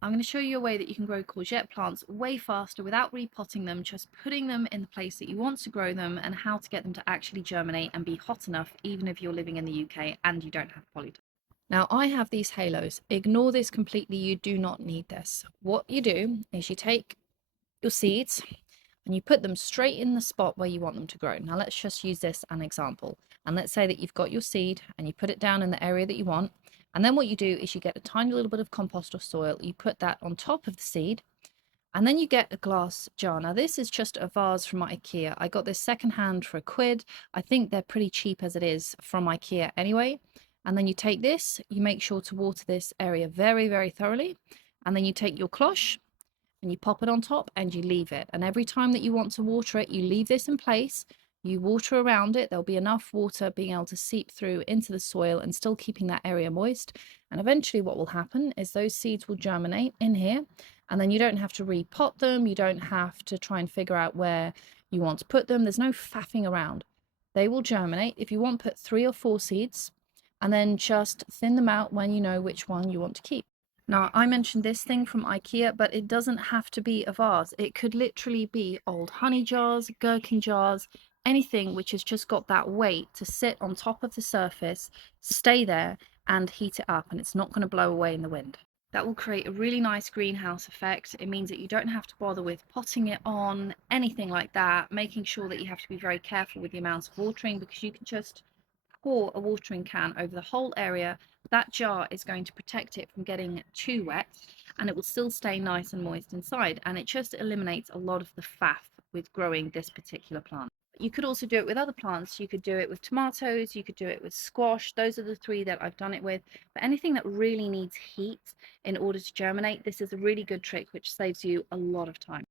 I'm going to show you a way that you can grow courgette plants way faster without repotting them, just putting them in the place that you want to grow them, and how to get them to actually germinate and be hot enough even if you're living in the UK and you don't have polytunnel. Now I have these halos. Ignore this completely, you do not need this. What you do is you take your seeds and you put them straight in the spot where you want them to grow. Now let's just use this as an example. And let's say that you've got your seed and you put it down in the area that you want. And then what you do is you get a tiny little bit of compost or soil, you put that on top of the seed, and then you get a glass jar. Now this is just a vase from IKEA. I got this secondhand for £1. I think they're pretty cheap as it is from IKEA anyway. And then you take this, you make sure to water this area very, very thoroughly. And then you take your cloche and you pop it on top and you leave it. And every time that you want to water it, you leave this in place, you water around it. There'll be enough water being able to seep through into the soil and still keeping that area moist. And eventually what will happen is those seeds will germinate in here, and then you don't have to repot them. You don't have to try and figure out where you want to put them. There's no faffing around. They will germinate. If you want, put 3 or 4 seeds and then just thin them out when you know which one you want to keep. Now, I mentioned this thing from IKEA, but it doesn't have to be a vase. It could literally be old honey jars, gherkin jars, anything which has just got that weight to sit on top of the surface, stay there and heat it up, and it's not going to blow away in the wind. That will create a really nice greenhouse effect. It means that you don't have to bother with potting it on, anything like that, making sure that you have to be very careful with the amount of watering, because you can just pour a watering can over the whole area. That jar is going to protect it from getting too wet, and it will still stay nice and moist inside, and it just eliminates a lot of the faff with growing this particular plant. You could also do it with other plants. You could do it with tomatoes, you could do it with squash. Those are the 3 that I've done it with. But anything that really needs heat in order to germinate, this is a really good trick which saves you a lot of time.